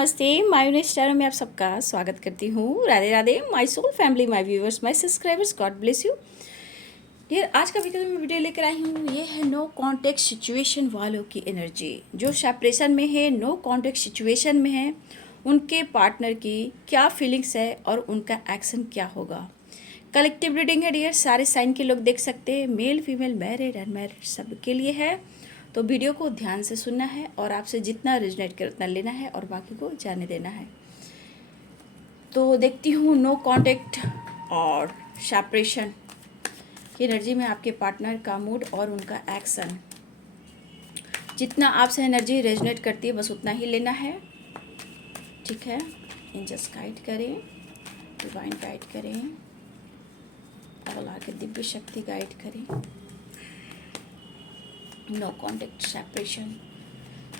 नमस्ते, my star में आप सबका स्वागत करती हूँ। Radhe Radhe my soul family, my viewers, my subscribers, God bless you dear. आज का वीडियो लेकर आई हूँ। ये है नो कॉन्टेक्ट सिचुएशन वालों की एनर्जी। जो सेपरेशन में है, नो कॉन्टेक्ट सिचुएशन में है, उनके पार्टनर की क्या फीलिंग्स है और उनका एक्शन क्या होगा। कलेक्टिव रीडिंग है डियर, सारे साइन के लोग देख सकते हैं, मेल फीमेल मैरिड अनमैरिड सबके लिए है। तो वीडियो को ध्यान से सुनना है और आपसे जितना रिजनेट करे उतना लेना है और बाकी को जाने देना है। तो देखती हूँ नो कांटेक्ट और सेपरेशन की एनर्जी में आपके पार्टनर का मूड और उनका एक्शन। जितना आपसे एनर्जी रेजोनेट करती है बस उतना ही लेना है, ठीक है। एंजल्स गाइड करें, डिवाइन गाइड करें, अवला के दिव्य शक्ति गाइड करें। नो कॉन्टेक्ट सेपरेशन,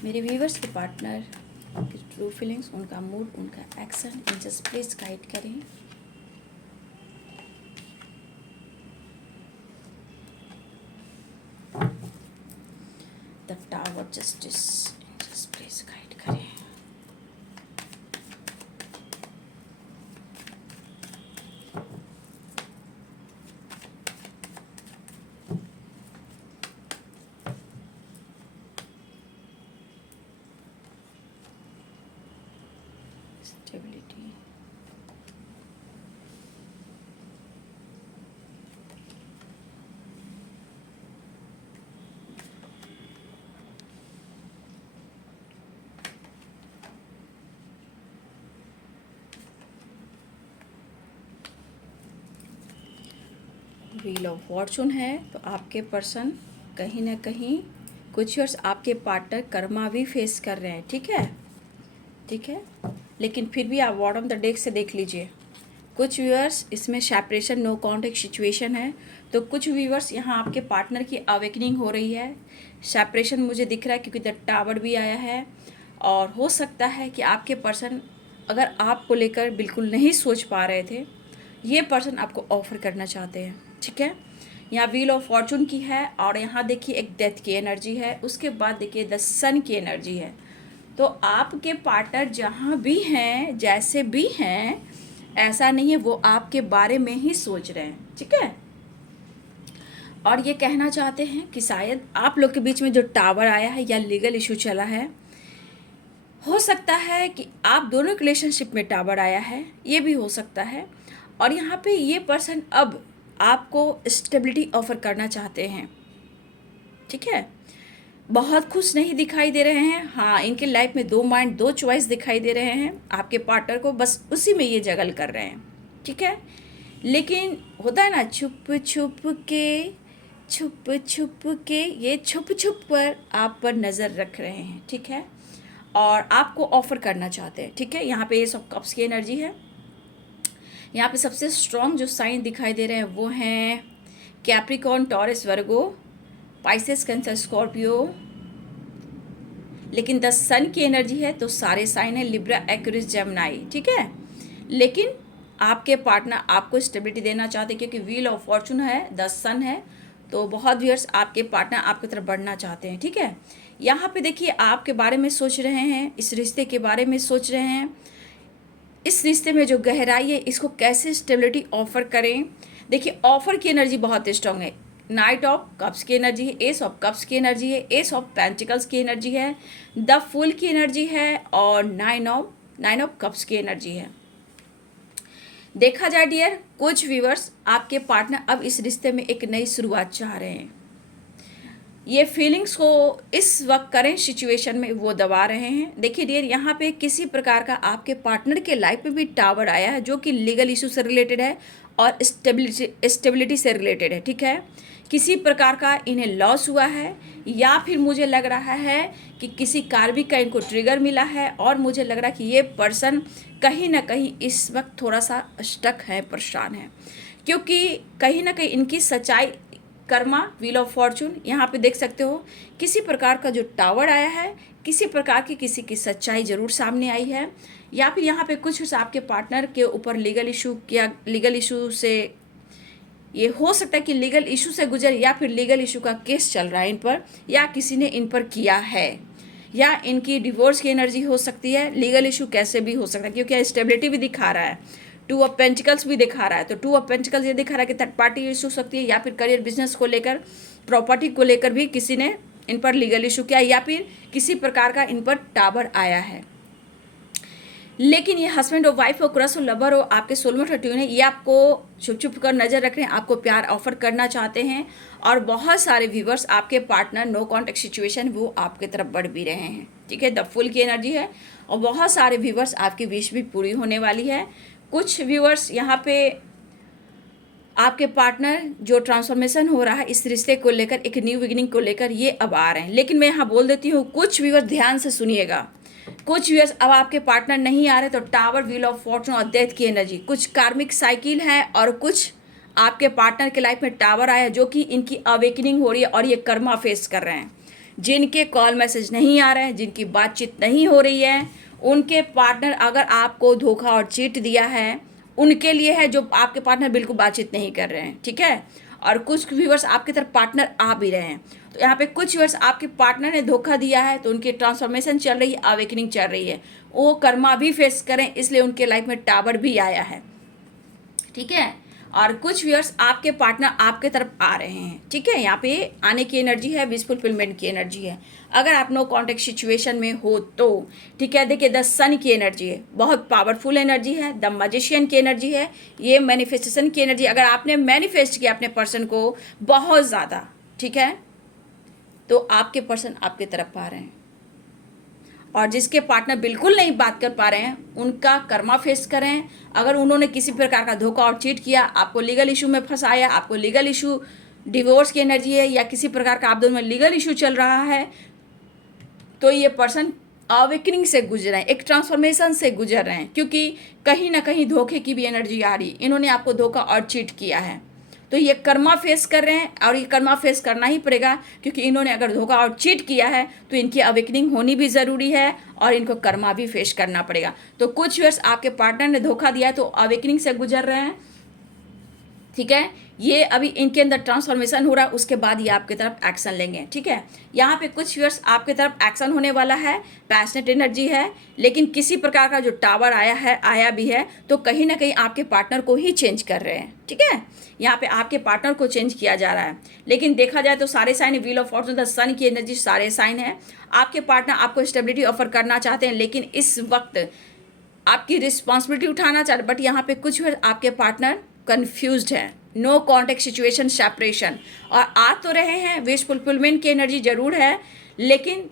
मेरे व्यूवर्स के पार्टनर की ट्रू फीलिंग्स, उनका मूड, उनका एक्शन, जस्ट प्लीज गाइड करें। The tower justice, just please guide करें। स्टेबिलिटी, व्हील ऑफ फॉर्चून है। तो आपके पर्सन कहीं ना कहीं कुछ ईयर्स आपके पार्टनर कर्मा भी फेस कर रहे हैं, ठीक है, ठीक है। लेकिन फिर भी आप बॉटम द डेक से देख लीजिए, कुछ व्यूअर्स इसमें सेपरेशन नो कॉन्टेक्ट सिचुएशन है, तो कुछ व्यूअर्स यहाँ आपके पार्टनर की अवेकनिंग हो रही है। सेपरेशन मुझे दिख रहा है क्योंकि द टावर भी आया है, और हो सकता है कि आपके पर्सन अगर आपको लेकर बिल्कुल नहीं सोच पा रहे थे, ये पर्सन आपको ऑफर करना चाहते हैं, ठीक है। यहाँ व्हील ऑफ फॉर्चून की है और यहाँ देखिए एक डेथ की एनर्जी है, उसके बाद देखिए द सन की एनर्जी है। तो आपके पार्टनर जहाँ भी हैं, जैसे भी हैं, ऐसा नहीं है वो आपके बारे में ही सोच रहे हैं, ठीक है। और ये कहना चाहते हैं कि शायद आप लोग के बीच में जो टावर आया है या लीगल इशू चला है, हो सकता है कि आप दोनों के रिलेशनशिप में टावर आया है, ये भी हो सकता है। और यहाँ पे ये पर्सन अब आपको स्टेबिलिटी ऑफर करना चाहते हैं, ठीक है। बहुत खुश नहीं दिखाई दे रहे हैं। हाँ, इनके लाइफ में दो माइंड, दो चॉइस दिखाई दे रहे हैं आपके पार्टनर को, बस उसी में ये जगल कर रहे हैं, ठीक है। लेकिन होता है ना, छुप छुप के ये छुप छुप पर आप पर नज़र रख रहे हैं, ठीक है, और आपको ऑफर करना चाहते हैं, ठीक है। यहाँ पे ये सब कप्स की एनर्जी है। यहाँ पे सबसे स्ट्रॉन्ग जो साइन दिखाई दे रहे हैं वो हैं कैप्रिकॉर्न, टॉरस, वर्गो, पाइसेस, कैंसर, स्कॉर्पियो। लेकिन द सन की एनर्जी है तो सारे साइन है लिब्रा, एक्वेरियस, जेमिनी, ठीक है। लेकिन आपके पार्टनर आपको स्टेबिलिटी देना चाहते हैं क्योंकि व्हील ऑफ फॉर्चून है, द सन है, तो बहुत व्यूअर्स आपके पार्टनर आपकी तरफ बढ़ना चाहते हैं, ठीक है। यहाँ पे देखिए आपके बारे में सोच रहे हैं, इस रिश्ते के बारे में सोच रहे हैं, इस रिश्ते में जो गहराई है इसको कैसे स्टेबिलिटी ऑफर करें। देखिए ऑफर की एनर्जी बहुत स्ट्रांग है। नाइट ऑफ कप्स की एनर्जी है, एस ऑफ कप्स की एनर्जी है, एस ऑफ पेंटिकल्स की एनर्जी है, द फुल की एनर्जी है, और नाइन ऑफ कप्स की एनर्जी है। देखा जाए डियर, कुछ व्यूअर्स आपके पार्टनर अब इस रिश्ते में एक नई शुरुआत चाह रहे हैं। ये फीलिंग्स को इस वक्त करेंट सिचुएशन में वो दबा रहे हैं। देखिए डियर, यहाँ पे किसी प्रकार का आपके पार्टनर के लाइफ में भी टावर आया है जो कि लीगल इशू से रिलेटेड है और स्टेबिलिटी से रिलेटेड है, ठीक है। किसी प्रकार का इन्हें लॉस हुआ है, या फिर मुझे लग रहा है कि किसी कार्मिक का इनको ट्रिगर मिला है, और मुझे लग रहा है कि ये पर्सन कहीं ना कहीं इस वक्त थोड़ा सा स्टक है, परेशान है, क्योंकि कहीं ना कहीं इनकी सच्चाई, कर्मा, व्हील ऑफ फॉर्चून, यहाँ पे देख सकते हो किसी प्रकार का जो टावर आया है, किसी प्रकार की किसी की सच्चाई जरूर सामने आई है, या फिर यहाँ पे कुछ आपके पार्टनर के ऊपर लीगल इशू से, ये हो सकता है कि लीगल इशू से गुजर, या फिर लीगल इशू का केस चल रहा है इन पर, या किसी ने इन पर किया है, या इनकी डिवोर्स की एनर्जी हो सकती है, लीगल इशू कैसे भी हो सकता है, क्योंकि स्टेबिलिटी भी दिखा रहा है, 2 ऑफ पेंटिकल्स भी दिखा रहा है। तो 2 ऑफ पेंटिकल्स ये दिखा रहा है कि थर्ड पार्टी इशू हो सकती है, या फिर करियर बिजनेस को लेकर, प्रॉपर्टी को लेकर भी किसी ने इन पर लीगल इशू किया, या फिर किसी प्रकार का इन पर टावर आया है। लेकिन ये हस्बैंड और वाइफ हो, क्रश हो, लवर हो, आपके सोलमेट ट्यून है, ये आपको छुप छुप कर नज़र रख रहे हैं, आपको प्यार ऑफर करना चाहते हैं। और बहुत सारे व्यूवर्स, आपके पार्टनर नो कॉन्टेक्ट सिचुएशन, वो आपके तरफ बढ़ भी रहे हैं, ठीक है। द फुल की एनर्जी है, और बहुत सारे व्यूवर्स आपकी विश भी पूरी होने वाली है। कुछ व्यूवर्स यहाँ पे आपके पार्टनर जो ट्रांसफॉर्मेशन हो रहा है इस रिश्ते को लेकर, एक न्यू बिगिनिंग को लेकर, ये अब आ रहे हैं। लेकिन मैं यहाँ बोल देती हूँ, कुछ व्यूवर्स ध्यान से सुनिएगा, कुछ व्यूअर्स अब आपके पार्टनर नहीं आ रहे, तो टावर, व्हील ऑफ फॉर्चून और डेथ की एनर्जी, कुछ कार्मिक साइकिल है, और कुछ आपके पार्टनर के लाइफ में टावर आया जो कि इनकी अवेकनिंग हो रही है, और ये कर्मा फेस कर रहे हैं। जिनके कॉल मैसेज नहीं आ रहे हैं, जिनकी बातचीत नहीं हो रही है, उनके पार्टनर अगर आपको धोखा और चीट दिया है, उनके लिए है, जो आपके पार्टनर बिल्कुल बातचीत नहीं कर रहे हैं, ठीक है। और कुछ व्यूअर्स आपकी तरफ पार्टनर आ भी रहे हैं। तो यहाँ पे कुछ व्यूअर्स आपके पार्टनर ने धोखा दिया है, तो उनकी ट्रांसफॉर्मेशन चल रही है, अवेकनिंग चल रही है, वो कर्मा भी फेस करें, इसलिए उनके लाइफ में टावर भी आया है, ठीक है। और कुछ व्यूअर्स आपके पार्टनर आपके तरफ आ रहे हैं, ठीक है। यहाँ पे आने की एनर्जी है, विश फुलफिलमेंट की एनर्जी है, अगर आप नो कॉन्टेक्ट सिचुएशन में हो तो, ठीक है। देखिए, द सन की एनर्जी है, बहुत पावरफुल एनर्जी है। द मैजिशियन की एनर्जी है, ये मैनिफेस्टेशन की एनर्जी। अगर आपने मैनिफेस्ट किया अपने पर्सन को बहुत ज़्यादा, ठीक है, तो आपके पर्सन आपके तरफ आ रहे हैं। और जिसके पार्टनर बिल्कुल नहीं बात कर पा रहे हैं, उनका कर्मा फेस करें। अगर उन्होंने किसी प्रकार का धोखा और चीट किया, आपको लीगल इशू में फंसाया, आपको लीगल इशू, डिवोर्स की एनर्जी है, या किसी प्रकार का आप दोनों में लीगल इशू चल रहा है, तो ये पर्सन अवेकनिंग से गुजर रहे हैं, एक ट्रांसफॉर्मेशन से गुजर रहे हैं, क्योंकि कहीं ना कहीं धोखे की भी एनर्जी आ रही, इन्होंने आपको धोखा और चीट किया है, तो ये कर्मा फेस कर रहे हैं। और ये कर्मा फेस करना ही पड़ेगा, क्योंकि इन्होंने अगर धोखा और चीट किया है तो इनकी अवेकनिंग होनी भी ज़रूरी है, और इनको कर्मा भी फेस करना पड़ेगा। तो कुछ वर्ष आपके पार्टनर ने धोखा दिया है, तो अवेकनिंग से गुजर रहे हैं, ठीक है। ये अभी इनके अंदर ट्रांसफॉर्मेशन हो रहा है, उसके बाद ये आपकी तरफ एक्शन लेंगे, ठीक है। यहाँ पे कुछ व्यूअर्स आपके तरफ एक्शन होने वाला है, पैशनेट एनर्जी है, लेकिन किसी प्रकार का जो टावर आया भी है, तो कहीं ना कहीं आपके पार्टनर को ही चेंज कर रहे हैं, ठीक है। यहाँ पे आपके पार्टनर को चेंज किया जा रहा है। लेकिन देखा जाए तो सारे sign, wheel of fortune, the sun की एनर्जी, सारे साइन है। आपके पार्टनर आपको स्टेबिलिटी ऑफर करना चाहते हैं, लेकिन इस वक्त आपकी रिस्पॉन्सिबिलिटी उठाना चाहते हैं, बट यहाँ पे कुछ आपके पार्टनर कन्फ्यूज्ड है, नो कॉन्टेक्ट सिचुएशन, सेपरेशन, और आ तो रहे हैं, विश फुलफिलमेंट की एनर्जी जरूर है, लेकिन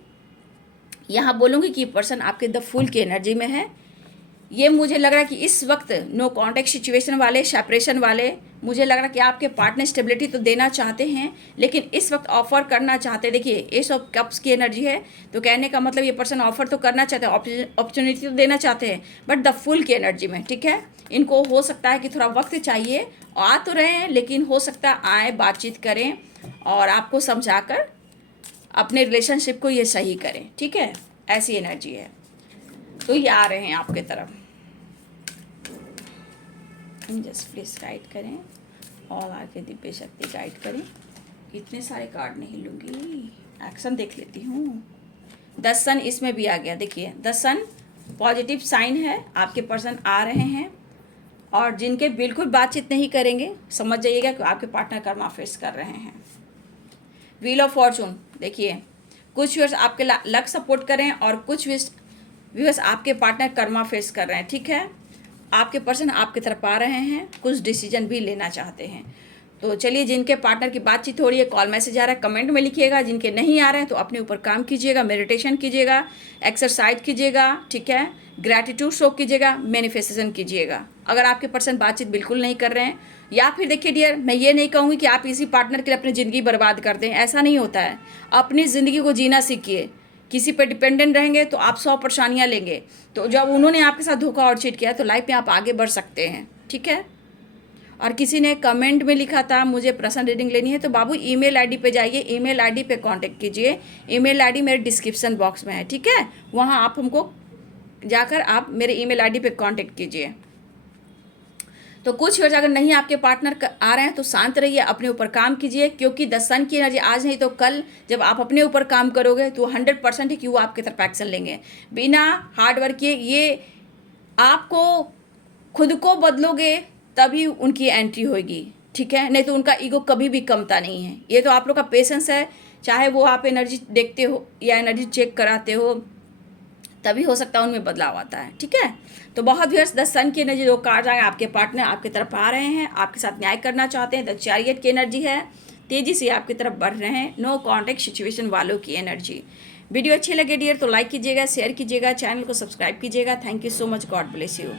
यहाँ बोलूँगी कि पर्सन आपके द फुल की एनर्जी में है। ये मुझे लग रहा है कि इस वक्त नो कॉन्टेक्ट सिचुएशन वाले, सेपरेशन वाले, मुझे लग रहा है कि आपके पार्टनर स्टेबिलिटी तो देना चाहते हैं, लेकिन इस वक्त ऑफर करना चाहते हैं। देखिए, एस ऑफ कप्स की एनर्जी है, तो कहने का मतलब ये पर्सन ऑफर तो करना चाहते हैं, अपॉर्चुनिटी तो देना चाहते हैं, बट द फुल की एनर्जी में, ठीक है। इनको हो सकता है कि थोड़ा वक्त चाहिए, आ तो रहे हैं, लेकिन हो सकता है आए, बातचीत करें और आपको समझाकर अपने रिलेशनशिप को ये सही करें, ठीक है। ऐसी एनर्जी है, तो ये आ रहे हैं आपके तरफ। जस्ट प्लीज गाइड करें, और आगे दिव्य शक्ति गाइड करें। इतने सारे कार्ड नहीं लूँगी, एक्शन देख लेती हूँ। द सन इसमें भी आ गया, देखिए द सन पॉजिटिव साइन है, आपके पर्सन आ रहे हैं, और जिनके बिल्कुल बातचीत नहीं करेंगे, समझ जाइएगा कि आपके पार्टनर कर्मा फेस कर रहे हैं। व्हील ऑफ फॉर्चून, देखिए कुछ व्यूअर्स आपके लक सपोर्ट करें, और कुछ व्यूअर्स आपके पार्टनर कर्मा फेस कर रहे हैं, ठीक है। आपके पर्सन आपकी तरफ आ रहे हैं, कुछ डिसीजन भी लेना चाहते हैं। तो चलिए, जिनके पार्टनर की बातचीत हो रही है, कॉल मैसेज आ रहा है, कमेंट में लिखिएगा। जिनके नहीं आ रहे हैं तो अपने ऊपर काम कीजिएगा, मेडिटेशन कीजिएगा, एक्सरसाइज कीजिएगा, ठीक है, ग्रैटिट्यूड शो कीजिएगा, मैनिफेस्टेशन कीजिएगा। अगर आपके पर्सन बातचीत बिल्कुल नहीं कर रहे हैं, या फिर देखिए डियर, मैं ये नहीं कहूँगी कि आप इसी पार्टनर के लिए अपनी ज़िंदगी बर्बाद कर दें, ऐसा नहीं होता है। अपनी ज़िंदगी को जीना सीखिए। किसी पे डिपेंडेंट रहेंगे तो आप 100 परेशानियाँ लेंगे। तो जब उन्होंने आपके साथ धोखा और चीट किया, तो लाइफ में आप आगे बढ़ सकते हैं, ठीक है। और किसी ने कमेंट में लिखा था मुझे पर्सनल रीडिंग लेनी है, तो बाबू ईमेल आईडी पे जाइए, ईमेल आईडी पे कांटेक्ट कीजिए। ईमेल आईडी मेरे डिस्क्रिप्शन बॉक्स में है, ठीक है। वहाँ आप हमको जाकर आप मेरे ईमेल आईडी पे कांटेक्ट कीजिए। तो तो कुछ व्यूअर्स अगर नहीं आपके पार्टनर आ रहे हैं तो शांत रहिए, अपने ऊपर काम कीजिए, क्योंकि द सन की एनर्जी आज नहीं तो कल जब आप अपने ऊपर काम करोगे तो 100% ही कि वो आपकी तरफ एक्शन लेंगे बिना हार्ड वर्क किए। ये आपको खुद को बदलोगे तभी उनकी एंट्री होगी, ठीक है, नहीं तो उनका ईगो कभी भी कमता नहीं है। ये तो आप लोग का पेशेंस है, चाहे वो आप एनर्जी देखते हो या एनर्जी चेक कराते हो, तभी हो सकता है उनमें बदलाव आता है, ठीक है। तो बहुत व्यूअर्स द सन की एनर्जी, दो कार्ड आए, आपके पार्टनर आपकी तरफ आ रहे हैं, आपके साथ न्याय करना चाहते हैं। द चैरियट की एनर्जी है, तेजी से आपकी तरफ बढ़ रहे हैं। नो कॉन्टेक्ट सिचुएशन वालों की एनर्जी। वीडियो अच्छी लगे डियर तो लाइक कीजिएगा, शेयर कीजिएगा, चैनल को सब्सक्राइब कीजिएगा। Thank you so much, God bless you.